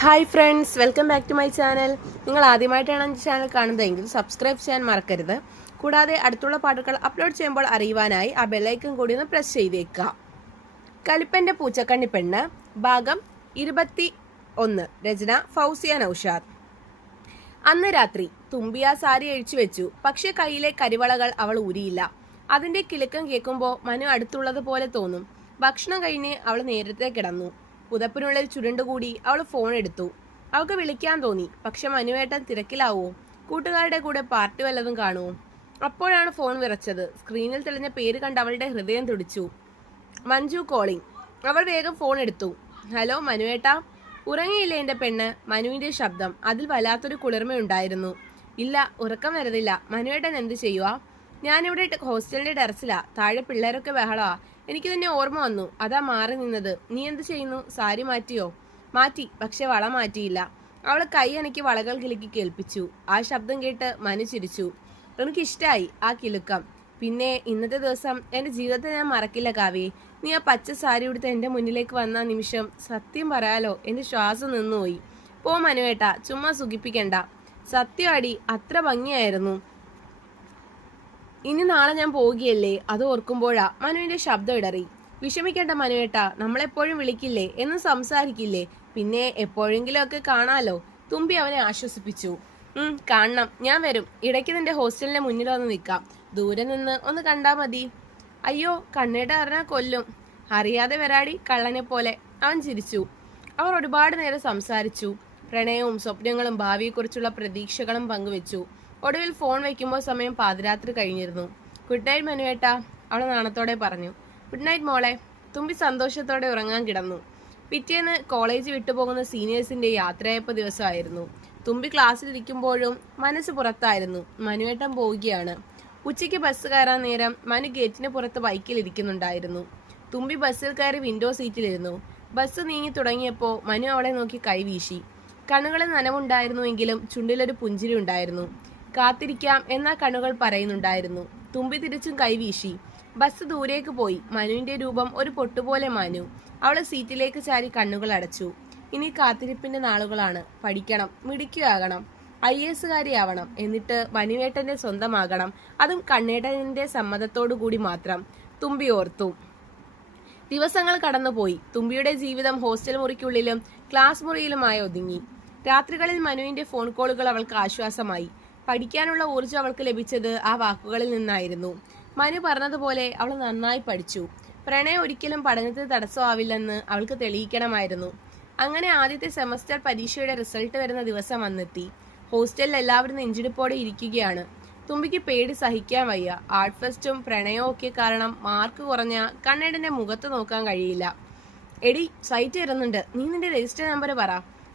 Hi friends welcome back to my channel. നിങ്ങൾ ആദ്യമായിട്ടാണ് എന്റെ ചാനൽ കാണുന്നതെങ്കിൽ സബ്സ്ക്രൈബ് ചെയ്യാൻ മറക്കരുത്. കൂടാതെ അടുത്തുള്ള പാട്ടുകൾ അപ്ലോഡ് ചെയ്യുമ്പോൾ അറിയുവാനായി ആ ബെല്ലൈക്കൺ കൂടി ഒന്ന് പ്രസ് ചെയ്തേക്കുക. കലിപ്പന്റെ പൂച്ചക്കണ്ണി പെണ്ണ് ഭാഗം ഇരുപത്തി ഒന്ന് രചന ഫൗസിയ നൌഷാദ്. അന്ന് രാത്രി തുമ്പി ആ സാരി അഴിച്ചു വെച്ചു. പക്ഷെ കയ്യിലെ കരിവളകൾ അവൾ ഊരിയില്ല. അതിന്റെ കിലുക്കം കേൾക്കുമ്പോൾ മനു അടുത്തുള്ളത് പോലെ തോന്നും. ഭക്ഷണം കഴിഞ്ഞ് അവൾ നേരത്തെ കിടന്നു. പുതപ്പിനുള്ളിൽ ചുരുണ്ടുകൂടി അവൾ ഫോൺ എടുത്തു. അവൾക്ക് വിളിക്കാൻ തോന്നി. പക്ഷെ മനുവേട്ടൻ തിരക്കിലാവോ? കൂട്ടുകാരുടെ കൂടെ പാർട്ടി വല്ലതും കാണുമോ അപ്പോഴാണ് ഫോൺ വിറച്ചത്. സ്ക്രീനിൽ തെളിഞ്ഞ പേര് കണ്ട് അവളുടെ ഹൃദയം തുടിച്ചു. മഞ്ജു കോളിംഗ് അവൾ വേഗം ഫോൺ എടുത്തു. ഹലോ മനുവേട്ട. ഉറങ്ങിയില്ലേ എന്റെ പെണ്ണ്? മനുവിന്റെ ശബ്ദം. അതിൽ വല്ലാത്തൊരു കുളിർമയുണ്ടായിരുന്നു. ഇല്ല ഉറക്കം വരുന്നില്ല. മനുവേട്ടൻ എന്ത് ചെയ്യുക ഞാനിവിടെ ഹോസ്റ്റലിന്റെ ടെറസിലാ. താഴെ പിള്ളേരൊക്കെ ബഹളാ. എനിക്ക് തന്നെ ഓർമ്മ വന്നു. അതാ മാറി നിന്നത്. നീ എന്ത് ചെയ്യുന്നു? സാരി മാറ്റിയോ? മാറ്റി. പക്ഷെ വള മാറ്റിയില്ല. അവൾ കൈ എനിക്ക് വളകൾ കിലുക്കി കേൾപ്പിച്ചു. ആ ശബ്ദം കേട്ട് മനു ചിരിച്ചു. എനിക്കിഷ്ടായി ആ കിലുക്കം. പിന്നെ ഇന്നത്തെ ദിവസം എന്റെ ജീവിതത്തെ ഞാൻ മറക്കില്ല കാവി നീ ആ പച്ച സാരി ഉടുത്ത് എന്റെ മുന്നിലേക്ക് വന്ന നിമിഷം സത്യം പറയാലോ? എന്റെ ശ്വാസം നിന്നുപോയി. പോ മനുവേട്ട ചുമ്മാ സുഖിപ്പിക്കണ്ട. സത്യം അടി അത്ര ഭംഗിയായിരുന്നു. ഇനി നാളെ ഞാൻ പോവുകയല്ലേ? അത് ഓർക്കുമ്പോഴാ മനുവിന്റെ ശബ്ദം ഇടറി. വിഷമിക്കേണ്ട മനുവേട്ട നമ്മളെപ്പോഴും വിളിക്കില്ലേ? എന്ന് സംസാരിക്കില്ലേ? പിന്നെ എപ്പോഴെങ്കിലും ഒക്കെ കാണാലോ? തുമ്പി അവനെ ആശ്വസിപ്പിച്ചു. ഉം കാണണം. ഞാൻ വരും. ഇടയ്ക്ക് നിന്റെ ഹോസ്റ്റലിന്റെ മുന്നിൽ വന്ന് നിൽക്കാം. ദൂരെ നിന്ന് ഒന്ന് കണ്ടാ മതി. അയ്യോ കണ്ണേട്ട അറിഞ്ഞാ കൊല്ലും. അറിയാതെ വരാടി കള്ളനെ പോലെ. അവൻ ചിരിച്ചു. അവർ ഒരുപാട് നേരം സംസാരിച്ചു. പ്രണയവും സ്വപ്നങ്ങളും ഭാവിയെക്കുറിച്ചുള്ള പ്രതീക്ഷകളും പങ്കുവെച്ചു. ഒടുവിൽ ഫോൺ വയ്ക്കുമ്പോൾ സമയം പാതിരാത്രി കഴിഞ്ഞിരുന്നു. ഗുഡ് നൈറ്റ് മനുവേട്ട അവൾ നാണത്തോടെ പറഞ്ഞു. ഗുഡ് നൈറ്റ് മോളെ തുമ്പി സന്തോഷത്തോടെ ഉറങ്ങാൻ കിടന്നു. പിറ്റേന്ന് കോളേജ് വിട്ടുപോകുന്ന സീനിയേഴ്സിന്റെ യാത്രയയപ്പ് ദിവസമായിരുന്നു. തുമ്പി ക്ലാസ്സിലിരിക്കുമ്പോഴും മനസ്സ് പുറത്തായിരുന്നു. മനുവേട്ടൻ പോവുകയാണ്. ഉച്ചയ്ക്ക് ബസ് കയറാൻ നേരം മനു ഗേറ്റിന് പുറത്ത് ബൈക്കിൽ ഇരിക്കുന്നുണ്ടായിരുന്നു തുമ്പി ബസ്സിൽ കയറി വിൻഡോ സീറ്റിലിരുന്നു. ബസ് നീങ്ങി തുടങ്ങിയപ്പോൾ മനു അവളെ നോക്കി കൈവീശി കണ്ണുകളിൽ നനവുണ്ടായിരുന്നുവെങ്കിലും ചുണ്ടിലൊരു പുഞ്ചിരി ഉണ്ടായിരുന്നു. കാത്തിരിക്കാം എന്ന കണ്ണുകൾ പറയുന്നുണ്ടായിരുന്നു. തുമ്പി തിരിച്ചും കൈവീശി ബസ് ദൂരേക്ക് പോയി. മനുവിന്റെ രൂപം ഒരു പൊട്ടുപോലെ മനു. അവൾ സീറ്റിലേക്ക് ചാരി കണ്ണുകൾ അടച്ചു. ഇനി കാത്തിരിപ്പിന്റെ നാളുകളാണ്. പഠിക്കണം മിടിക്കുകയാകണം ഐ എസ് കാരിയാവണം എന്നിട്ട് മനുവേട്ടന്റെ സ്വന്തമാകണം. അതും കണ്ണേട്ടന്റെ സമ്മതത്തോടു കൂടി മാത്രം. തുമ്പി ഓർത്തു. ദിവസങ്ങൾ കടന്നുപോയി. തുമ്പിയുടെ ജീവിതം ഹോസ്റ്റൽ മുറിക്കുള്ളിലും ക്ലാസ് മുറിയിലുമായി ഒതുങ്ങി. രാത്രികളിൽ മനുവിന്റെ ഫോൺ കോളുകൾ അവൾക്ക് ആശ്വാസമായി. പഠിക്കാനുള്ള ഊർജം അവൾക്ക് ലഭിച്ചത് ആ വാക്കുകളിൽ നിന്നായിരുന്നു. മനു പറഞ്ഞതുപോലെ അവൾ നന്നായി പഠിച്ചു. പ്രണയം ഒരിക്കലും പഠനത്തിന് തടസ്സമാവില്ലെന്ന് അവൾക്ക് തെളിയിക്കണമായിരുന്നു. അങ്ങനെ ആദ്യത്തെ സെമസ്റ്റർ പരീക്ഷയുടെ റിസൾട്ട് വരുന്ന ദിവസം വന്നെത്തി ഹോസ്റ്റലിൽ എല്ലാവരും നെഞ്ചിടിപ്പോടെ ഇരിക്കുകയാണ്. തുമ്പിക്ക് പേടി സഹിക്കാൻ വയ്യ. ആർട്ട് ഫെസ്റ്റും പ്രണയവും ഒക്കെ കാരണം മാർക്ക് കുറഞ്ഞ കണ്ണേടന്റെ മുഖത്ത് നോക്കാൻ കഴിയില്ല. എടി സൈറ്റ് വരുന്നുണ്ട്. നീ നിന്റെ രജിസ്റ്റർ നമ്പർ പറ.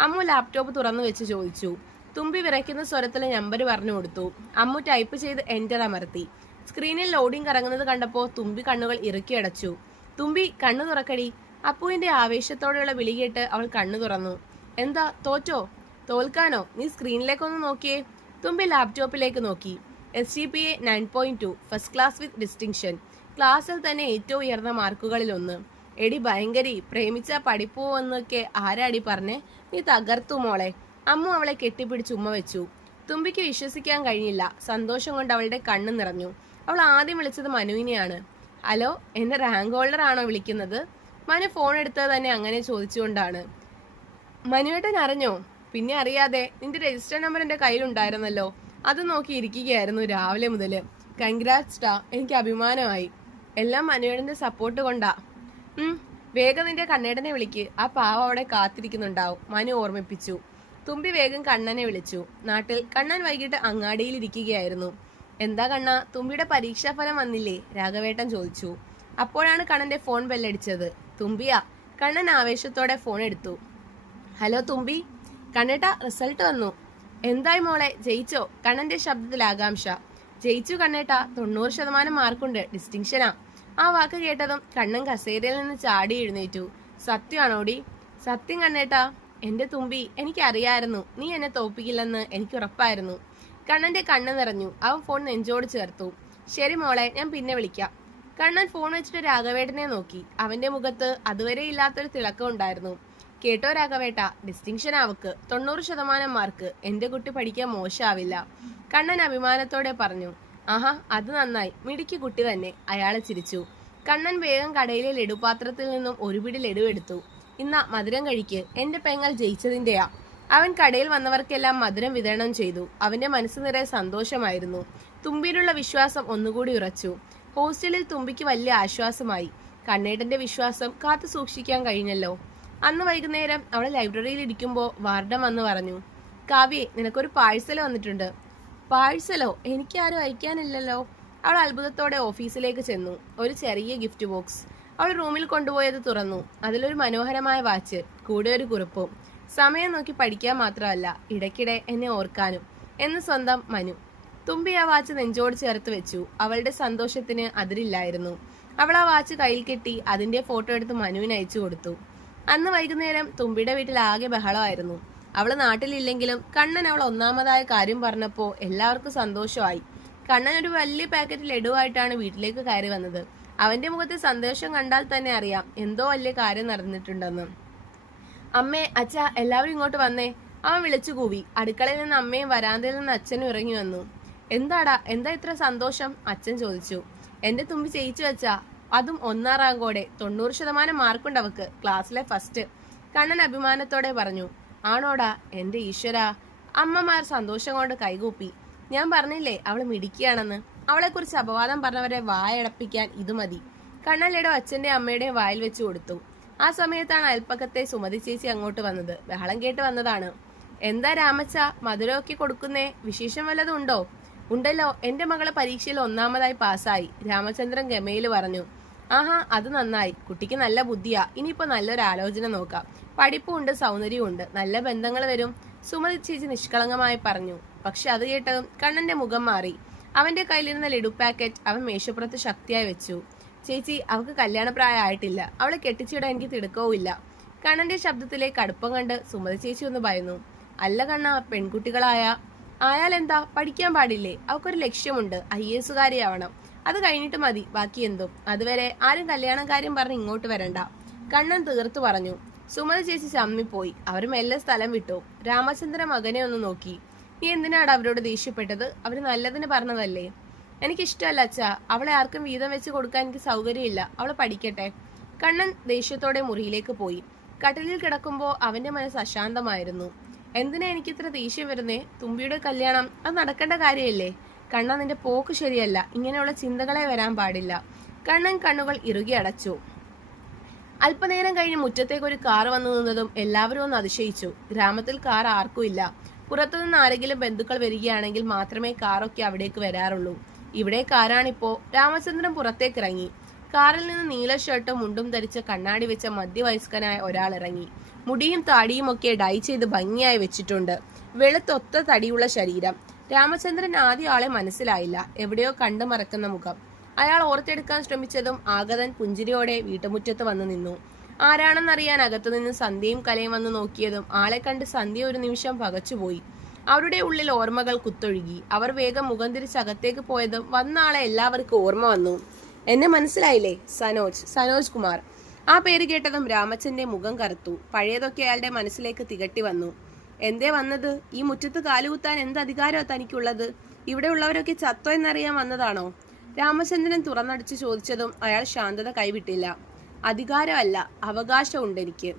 അമ്മു ലാപ്ടോപ്പ് തുറന്നു വെച്ച് ചോദിച്ചു. തുമ്പി വിറയ്ക്കുന്ന സ്വരത്തിൽ നമ്പർ പറഞ്ഞു കൊടുത്തു. അമ്മു ടൈപ്പ് ചെയ്ത് എന്റർ അമർത്തി. സ്ക്രീനിൽ ലോഡിംഗ് കറങ്ങുന്നത് കണ്ടപ്പോൾ തുമ്പി കണ്ണുകൾ ഇറുക്കി അടച്ചു. തുമ്പി കണ്ണു തുറക്കടി. അപ്പുവിന്റെ ആവേശത്തോടെയുള്ള വിളി കേട്ട് അവൾ കണ്ണു തുറന്നു. എന്താ തോറ്റോ? തോൽക്കാനോ? നീ സ്ക്രീനിലേക്കൊന്ന് നോക്കിയേ. തുമ്പി ലാപ്ടോപ്പിലേക്ക് നോക്കി. S G P A nine point two first class with distinction ക്ലാസ്സിൽ തന്നെ ഏറ്റവും ഉയർന്ന മാർക്കുകളിലൊന്ന് എടി ഭയങ്കരി പ്രേമിച്ച പഠിപ്പോ എന്നൊക്കെ ആരാടി പറഞ്ഞേ? നീ തകർത്തു മോളെ. അമ്മു അവളെ കെട്ടിപ്പിടിച്ച് ഉമ്മ വെച്ചു. തുമ്പിക്ക് വിശ്വസിക്കാൻ കഴിഞ്ഞില്ല. സന്തോഷം കൊണ്ട് അവളുടെ കണ്ണ് നിറഞ്ഞു. അവൾ ആദ്യം വിളിച്ചത് മനുവിനെയാണ്. ഹലോ എന്നെ റാങ്ക് ഹോൾഡർ ആണോ വിളിക്കുന്നത്? മനു ഫോൺ എടുത്തത് തന്നെ അങ്ങനെ ചോദിച്ചുകൊണ്ടാണ്. മനുവേട്ടൻ അറിഞ്ഞോ? പിന്നെ അറിയാതെ നിന്റെ രജിസ്റ്റർ നമ്പർ എന്റെ കയ്യിലുണ്ടായിരുന്നല്ലോ. അത് നോക്കി ഇരിക്കുകയായിരുന്നു രാവിലെ മുതൽ കൺഗ്രാറ്റ്സ് എനിക്ക് അഭിമാനമായി. എല്ലാം മനുവേടന്റെ സപ്പോർട്ട് കൊണ്ടാ. വേഗം നിന്റെ കണ്ണേടനെ വിളിക്ക്. ആ പാവ അവിടെ കാത്തിരിക്കുന്നുണ്ടാവും. മനു ഓർമ്മിപ്പിച്ചു. തുമ്പി വേഗം കണ്ണനെ വിളിച്ചു. നാട്ടിൽ കണ്ണൻ വൈകിട്ട് അങ്ങാടിയിൽ ഇരിക്കുകയായിരുന്നു എന്താ കണ്ണ തുമ്പിയുടെ പരീക്ഷാഫലം വന്നില്ലേ? രാഘവേട്ടൻ ചോദിച്ചു. അപ്പോഴാണ് കണ്ണന്റെ ഫോൺ ബെല്ലടിച്ചത്. തുമ്പിയ കണ്ണൻ ആവേശത്തോടെ ഫോൺ എടുത്തു. ഹലോ തുമ്പി കണ്ണേട്ട റിസൾട്ട് വന്നു. എന്തായി മോളെ ജയിച്ചോ? കണ്ണന്റെ ശബ്ദത്തിൽ ആകാംക്ഷ. ജയിച്ചു കണ്ണേട്ട തൊണ്ണൂറ് ശതമാനം മാർക്കുണ്ട് ഡിസ്റ്റിങ്ഷനാ. ആ വാക്ക് കേട്ടതും കണ്ണൻ കസേരയിൽ നിന്ന് ചാടി എഴുന്നേറ്റു. സത്യമാണോടി? സത്യം കണ്ണേട്ടാ. എന്റെ തുമ്പി എനിക്കറിയായിരുന്നു. നീ എന്നെ തോപ്പിക്കില്ലെന്ന് എനിക്ക് ഉറപ്പായിരുന്നു കണ്ണന്റെ കണ്ണ് നിറഞ്ഞു. അവൻ ഫോൺ നെഞ്ചോട് ചേർത്തു. ശരി മോളെ ഞാൻ പിന്നെ വിളിക്കാം. കണ്ണൻ ഫോൺ വെച്ചിട്ട് രാഘവേട്ടനെ നോക്കി. അവന്റെ മുഖത്ത് അതുവരെ ഇല്ലാത്തൊരു തിളക്കം ഉണ്ടായിരുന്നു. കേട്ടോ രാഘവേട്ട ഡിസ്റ്റിങ്ഷൻ ആവക്ക് തൊണ്ണൂറ് ശതമാനം മാർക്ക് എന്റെ കുട്ടി പഠിക്കാൻ മോശമാവില്ല കണ്ണൻ അഭിമാനത്തോടെ പറഞ്ഞു ആഹാ അത് നന്നായി. മിടിക്ക് കുട്ടി തന്നെ. അയാളെ ചിരിച്ചു. കണ്ണൻ വേഗം കടയിലെ ലഡുപാത്രത്തിൽ നിന്നും ഒരു പിടി ലഡു എടുത്തു. ഇന്ന മധുരം കഴിക്ക്. എന്റെ പെങ്ങൾ ജയിച്ചതിന്റെയാ. അവൻ കടയിൽ വന്നവർക്കെല്ലാം മധുരം വിതരണം ചെയ്തു. അവന്റെ മനസ്സ് നിറയെ സന്തോഷമായിരുന്നു. തുമ്പിയിലുള്ള വിശ്വാസം ഒന്നുകൂടി ഉറച്ചു. ഹോസ്റ്റലിൽ തുമ്പിക്ക് വലിയ ആശ്വാസമായി. കണ്ണേട്ടന്റെ വിശ്വാസം കാത്തു സൂക്ഷിക്കാൻ കഴിഞ്ഞല്ലോ. അന്ന് വൈകുന്നേരം അവൾ ലൈബ്രറിയിൽ ഇരിക്കുമ്പോൾ വാർഡൻ വന്ന് പറഞ്ഞു കാവ്യെ നിനക്കൊരു പാഴ്സൽ വന്നിട്ടുണ്ട്. പാഴ്സലോ? എനിക്കാരും അയക്കാനില്ലല്ലോ. അവൾ അത്ഭുതത്തോടെ ഓഫീസിലേക്ക് ചെന്നു. ഒരു ചെറിയ ഗിഫ്റ്റ് ബോക്സ്. അവൾ റൂമിൽ കൊണ്ടുപോയത് തുറന്നു. അതിലൊരു മനോഹരമായ വാച്ച് കൂടെ ഒരു കുറിപ്പും. സമയം നോക്കി പഠിക്കാൻ മാത്രമല്ല ഇടയ്ക്കിടെ എന്നെ ഓർക്കാനും. എന്ന് സ്വന്തം മനു. തുമ്പി ആ വാച്ച് നെഞ്ചോട് ചേർത്ത് വെച്ചു. അവളുടെ സന്തോഷത്തിന് അതിരില്ലായിരുന്നു. അവൾ ആ വാച്ച് കയ്യിൽ കെട്ടി അതിന്റെ ഫോട്ടോ എടുത്ത് മനുവിന് അയച്ചു കൊടുത്തു. അന്ന് വൈകുന്നേരം തുമ്പിയുടെ വീട്ടിൽ ആകെ ബഹളമായിരുന്നു. അവൾ നാട്ടിലില്ലെങ്കിലും കണ്ണൻ അവൾ ഒന്നാമതായ കാര്യം പറഞ്ഞപ്പോൾ എല്ലാവർക്കും സന്തോഷമായി. കണ്ണൻ ഒരു വലിയ പാക്കറ്റ് ലഡുവായിട്ടാണ് വീട്ടിലേക്ക് കയറി വന്നത്. അവന്റെ മുഖത്തെ സന്തോഷം കണ്ടാൽ തന്നെ അറിയാം എന്തോ വലിയ കാര്യം നടന്നിട്ടുണ്ടെന്ന്. അമ്മേ അച്ഛ എല്ലാവരും ഇങ്ങോട്ട് വന്നേ. അവൻ വിളിച്ചു കൂവി. അടുക്കളയിൽ നിന്ന് അമ്മയും വരാന്തയിൽ നിന്ന് അച്ഛനും ഇറങ്ങി വന്നു. എന്താടാ എന്താ ഇത്ര സന്തോഷം? അച്ഛൻ ചോദിച്ചു. എന്റെ തുമ്പി ചെയ്യിച്ചു വെച്ചാ. അതും ഒന്നാം റാങ്കോടെ തൊണ്ണൂറ് ശതമാനം മാർക്കുണ്ട് അവക്ക്. ക്ലാസ്സിലെ ഫസ്റ്റ്. കണ്ണൻ അഭിമാനത്തോടെ പറഞ്ഞു. ആണോടാ എന്റെ ഈശ്വര. അമ്മമാർ സന്തോഷം കൊണ്ട് കൈകൂപ്പി. ഞാൻ പറഞ്ഞില്ലേ അവൾ മിടിക്കുകയാണെന്ന് അവളെ കുറിച്ച് അപവാദം പറഞ്ഞവരെ വായടപ്പിക്കാൻ ഇത് മതി. കണ്ണൻ അച്ഛന്റെ അമ്മയുടെയും വായിൽ വെച്ച് കൊടുത്തു. ആ സമയത്താണ് അയൽപ്പക്കത്തെ സുമതി ചേച്ചി അങ്ങോട്ട് വന്നത്. ബഹളം കേട്ട് വന്നതാണ്. എന്താ രാമച്ച മധുരമൊക്കെ കൊടുക്കുന്നേ? വിശേഷം വല്ലതും ഉണ്ടോ? ഉണ്ടല്ലോ. എന്റെ മകളെ പരീക്ഷയിൽ ഒന്നാമതായി പാസ്സായി രാമചന്ദ്രൻ ഗമയിൽ പറഞ്ഞു. ആഹാ അത് നന്നായി. കുട്ടിക്ക് നല്ല ബുദ്ധിയാ. ഇനിയിപ്പോ നല്ലൊരു ആലോചന നോക്കാം. പഠിപ്പും ഉണ്ട് സൗന്ദര്യവും ഉണ്ട് നല്ല ബന്ധങ്ങൾ വരും സുമതി ചേച്ചി നിഷ്കളങ്കമായി പറഞ്ഞു. പക്ഷെ അത് കേട്ടതും കണ്ണന്റെ മുഖം മാറി. അവന്റെ കയ്യിലിരുന്ന ലഡു പാക്കറ്റ് അവൻ മേശപ്പുറത്ത് ശക്തിയായി വെച്ചു. ചേച്ചി അവൾക്ക് കല്യാണപ്രായമായിട്ടില്ല. അവളെ കെട്ടിച്ചിടാൻ എനിക്ക് തിടുക്കവുമില്ല കണ്ണന്റെ ശബ്ദത്തിലെ കടുപ്പം കണ്ട് സുമത ചേച്ചി ഒന്ന് ഭയന്നു. അല്ല കണ്ണ പെൺകുട്ടികളായ. ആയാൽ എന്താ പഠിക്കാൻ പാടില്ലേ? അവക്കൊരു ലക്ഷ്യമുണ്ട്. ഐ എസുകാരിയാവണം. അത് കഴിഞ്ഞിട്ട് മതി. ബാക്കി എന്തും. അതുവരെ ആരും കല്യാണം കാര്യം പറഞ്ഞ് ഇങ്ങോട്ട് വരണ്ട. കണ്ണൻ തീർത്തു പറഞ്ഞു. സുമത ചേച്ചി ചമ്മിപ്പോയി. അവർ മെല്ലെ സ്ഥലം വിട്ടു. രാമചന്ദ്ര മകനെ ഒന്ന് നോക്കി. നീ എന്തിനാണ് അവരോട് ദേഷ്യപ്പെട്ടത്? അവർ നല്ലതിന് പറഞ്ഞതല്ലേ? എനിക്കിഷ്ടമല്ല അച്ഛാ. അവളെ ആർക്കും വീതം വെച്ച് കൊടുക്കാൻ എനിക്ക് സൗകര്യമില്ല. അവൾ പഠിക്കട്ടെ. കണ്ണൻ ദേഷ്യത്തോടെ മുറിയിലേക്ക് പോയി. കട്ടിലിൽ കിടക്കുമ്പോൾ അവന്റെ മനസ്സ് അശാന്തമായിരുന്നു. എന്തിനാ എനിക്ക് ഇത്ര ദേഷ്യം വരുന്നേ? തുമ്പിയുടെ കല്യാണം. അത് നടക്കേണ്ട കാര്യമല്ലേ? കണ്ണ നിന്റെ പോക്ക് ശരിയല്ല. ഇങ്ങനെയുള്ള ചിന്തകളെ വരാൻ പാടില്ല. കണ്ണൻ കണ്ണുകൾ ഇറുകി അടച്ചു. അല്പനേരം കഴിഞ്ഞ് മുറ്റത്തേക്ക് ഒരു കാർ വന്നു നിന്നതും എല്ലാവരും ഒന്ന് അതിശയിച്ചു. ഗ്രാമത്തിൽ കാർ ആർക്കുമില്ല പുറത്തുനിന്ന് ആരെങ്കിലും ബന്ധുക്കൾ വരികയാണെങ്കിൽ മാത്രമേ കാറൊക്കെ അവിടേക്ക് വരാറുള്ളൂ. ഇവിടെ കാറാണിപ്പോ. രാമചന്ദ്രൻ പുറത്തേക്ക് ഇറങ്ങി കാറിൽ നിന്ന് നീല ഷർട്ടും മുണ്ടും ധരിച്ച കണ്ണാടി വെച്ച മധ്യവയസ്കനായ ഒരാൾ ഇറങ്ങി. മുടിയും താടിയും ഒക്കെ ഡൈ ചെയ്ത് ഭംഗിയായി വെച്ചിട്ടുണ്ട്. വെളുത്തൊത്ത തടിയുള്ള ശരീരം. രാമചന്ദ്രൻ ആദ്യ ആളെ മനസ്സിലായില്ല. എവിടെയോ കണ്ടു മറക്കുന്ന മുഖം. അയാൾ ഓർത്തെടുക്കാൻ ശ്രമിച്ചതും ആഗതൻ പുഞ്ചിരിയോടെ വീട്ടുമുറ്റത്ത് വന്നു നിന്നു. ആരാണെന്നറിയാൻ അകത്തുനിന്ന് സന്ധ്യയും കലയും വന്ന് നോക്കിയതും ആളെ കണ്ട് സന്ധ്യ ഒരു നിമിഷം പകച്ചുപോയി. അവരുടെ ഉള്ളിൽ ഓർമ്മകൾ കുത്തൊഴുകി. അവർ വേഗം മുഖം തിരിച്ച് അകത്തേക്ക് പോയതും വന്ന ആളെ എല്ലാവർക്കും ഓർമ്മ വന്നു. എന്നെ മനസ്സിലായില്ലേ? സനോജ് സനോജ് കുമാർ. ആ പേര് കേട്ടതും രാമച്ചന്റെ മുഖം കറുത്തു. പഴയതൊക്കെ അയാളുടെ മനസ്സിലേക്ക് തികട്ടി വന്നു. എന്തേ വന്നത്? ഈ മുറ്റത്ത് കാലുകുത്താൻ എന്ത് അധികാരമോ തനിക്കുള്ളത്? ഇവിടെ ഉള്ളവരൊക്കെ ചത്തോ എന്നറിയാൻ വന്നതാണോ? രാമചന്ദ്രൻ തുറന്നടിച്ച് ചോദിച്ചതും അയാൾ ശാന്തത കൈവിട്ടില്ല. അധികാരമല്ല അവകാശമുണ്ട് എനിക്ക്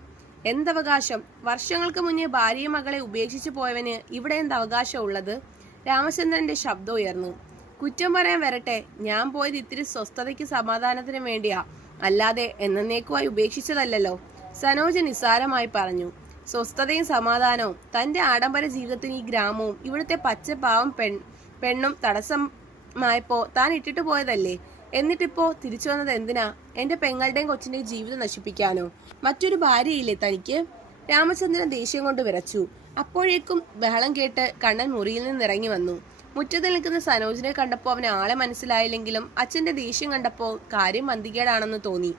എന്തവകാശം? വർഷങ്ങൾക്ക് മുന്നേ ഭാര്യയും മകളെ ഉപേക്ഷിച്ചു പോയവന് ഇവിടെ എന്ത് അവകാശം ഉള്ളത് രാമചന്ദ്രന്റെ ശബ്ദം ഉയർന്നു. കുറ്റം പറയാൻ വരട്ടെ ഞാൻ പോയത് ഇത്തിരി സ്വസ്ഥതയ്ക്ക് സമാധാനത്തിനും വേണ്ടിയാ. അല്ലാതെ എന്നേക്കുമായി ഉപേക്ഷിച്ചതല്ലല്ലോ സനോജ് നിസ്സാരമായി പറഞ്ഞു. സ്വസ്ഥതയും സമാധാനവും തന്റെ ആഡംബര ജീവിതത്തിന് ഈ ഗ്രാമവും ഇവിടുത്തെ പച്ചപ്പാവം പെൺ പെണ്ണും തടസ്സമായപ്പോ താൻ ഇട്ടിട്ട് പോയതല്ലേ? എന്നിട്ടിപ്പോ തിരിച്ചു വന്നത് എന്തിനാ? എന്റെ പെങ്ങളുടെയും കൊച്ചിന്റെയും ജീവിതം നശിപ്പിക്കാനോ? മറ്റൊരു ഭാര്യയില്ലേ തനിക്ക്? രാമചന്ദ്രൻ ദേഷ്യം കൊണ്ട് വിറച്ചു. അപ്പോഴേക്കും ബഹളം കേട്ട് കണ്ണൻ മുറിയിൽ നിന്ന് ഇറങ്ങി വന്നു. മുറ്റത്ത് നിൽക്കുന്ന സനോജിനെ കണ്ടപ്പോൾ അവന് ആളെ മനസ്സിലായില്ലെങ്കിലും അച്ഛന്റെ ദേഷ്യം കണ്ടപ്പോൾ കാര്യം മന്തികേടാണെന്ന് തോന്നി.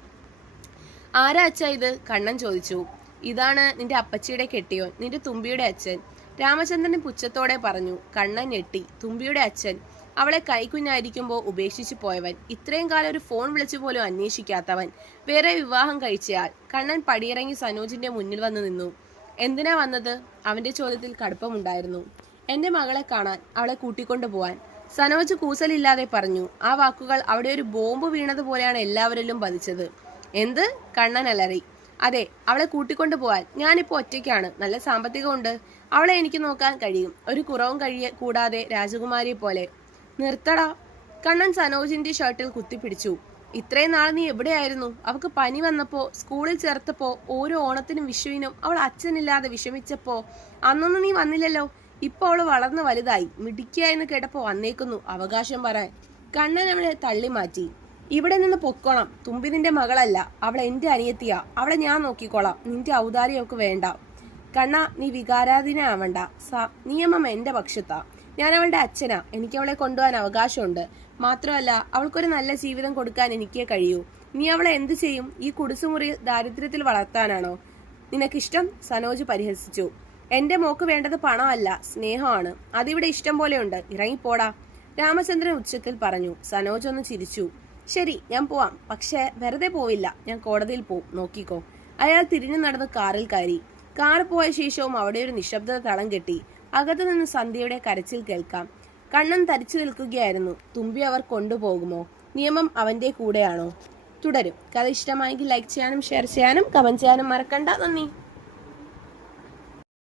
ആരാ അച്ഛ ഇത്? കണ്ണൻ ചോദിച്ചു. ഇതാണ് നിന്റെ അപ്പച്ചിയുടെ കെട്ടിയോൻ നിന്റെ തുമ്പിയുടെ അച്ഛൻ. രാമചന്ദ്രൻ പുച്ഛത്തോടെ പറഞ്ഞു. കണ്ണൻ ഞെട്ടി. തുമ്പിയുടെ അച്ഛൻ? അവളെ കൈക്കുഞ്ഞായിരിക്കുമ്പോൾ ഉപേക്ഷിച്ചു പോയവൻ. ഇത്രയും കാലം ഒരു ഫോൺ വിളിച്ചു പോലും അന്വേഷിക്കാത്തവൻ. വേറെ വിവാഹം കഴിച്ചയാൾ. കണ്ണൻ പടിയിറങ്ങി സനോജിന്റെ മുന്നിൽ വന്നു നിന്നു. എന്തിനാ വന്നത്? അവന്റെ ചോദ്യത്തിൽ കടുപ്പമുണ്ടായിരുന്നു. എന്റെ മകളെ കാണാൻ അവളെ കൂട്ടിക്കൊണ്ടു പോവാൻ. സനോജ് കൂസലില്ലാതെ പറഞ്ഞു ആ വാക്കുകൾ അവിടെ ഒരു ബോംബ് വീണതുപോലെയാണ് എല്ലാവരിലും പതിച്ചത്. എന്ത്? കണ്ണൻ അലറി. അതെ അവളെ കൂട്ടിക്കൊണ്ടു പോവാൻ. ഞാനിപ്പോ ഒറ്റയ്ക്കാണ്. നല്ല സാമ്പത്തികമുണ്ട്. അവളെ എനിക്ക് നോക്കാൻ കഴിയും. ഒരു കുറവും കഴിയ കൂടാതെ രാജകുമാരിയെ പോലെ. നിർത്തടാ. കണ്ണൻ സനോജിന്റെ ഷർട്ടിൽ കുത്തിപ്പിടിച്ചു. ഇത്രയും നാൾ നീ എവിടെയായിരുന്നു? അവക്ക് പനി വന്നപ്പോ സ്കൂളിൽ ചേർത്തപ്പോ ഓരോ ഓണത്തിനും വിഷുവിനും അവൾ അച്ഛനില്ലാതെ വിഷമിച്ചപ്പോ അന്നൊന്നും നീ വന്നില്ലല്ലോ. ഇപ്പൊ അവൾ വളർന്ന് വലുതായി. മിടിക്കുക എന്ന് കേട്ടപ്പോ വന്നേക്കുന്നു അവകാശം പറയാൻ. കണ്ണൻ അവളെ തള്ളി മാറ്റി. ഇവിടെ നിന്ന് പൊക്കോണം. തുമ്പി നിന്റെ മകളല്ല. അവൾ എന്റെ അനിയത്തിയാ. അവളെ ഞാൻ നോക്കിക്കോളാം. നിന്റെ ഔദാര്യമൊക്കെ വേണ്ട. കണ്ണ നീ വികാരാധീനാവണ്ട സ- നിയമം എന്റെ പക്ഷത്താ. ഞാൻ അവളുടെ അച്ഛനാ. എനിക്ക് അവളെ കൊണ്ടുപോകാൻ അവകാശമുണ്ട്. മാത്രമല്ല അവൾക്കൊരു നല്ല ജീവിതം കൊടുക്കാൻ എനിക്കേ കഴിയൂ. നീ അവളെ എന്ത് ചെയ്യും? ഈ കുടിസുമുറി ദാരിദ്ര്യത്തിൽ വളർത്താനാണോ? നിനക്കിഷ്ടം? സനോജ് പരിഹസിച്ചു. എന്റെ മോക്ക് വേണ്ടത് പണമല്ല സ്നേഹമാണ്. അതിവിടെ ഇഷ്ടം പോലെയുണ്ട് ഇറങ്ങിപ്പോടാ. രാമചന്ദ്രൻ ഉച്ചത്തിൽ പറഞ്ഞു. സനോജ് ഒന്ന് ചിരിച്ചു. ശരി ഞാൻ പോവാം. പക്ഷേ വെറുതെ പോവില്ല. ഞാൻ കോടതിയിൽ പോവും. നോക്കിക്കോ. അയാൾ തിരിഞ്ഞു നടന്ന് കാറിൽ കയറി. കാർ പോയ ശേഷവും അവിടെ ഒരു നിശബ്ദത തളം കെട്ടി. അകത്തു നിന്ന് സന്ധ്യയുടെ കരച്ചിൽ കേൾക്കാം. കണ്ണൻ തരിച്ചു നിൽക്കുകയായിരുന്നു. തുമ്പി അവർ കൊണ്ടുപോകുമോ? നിയമം അവന്റെ കൂടെയാണോ? തുടരും. കഥ ഇഷ്ടമായെങ്കിൽ ലൈക്ക് ചെയ്യാനും ഷെയർ ചെയ്യാനും കമന്റ് ചെയ്യാനും മറക്കണ്ട. നന്ദി.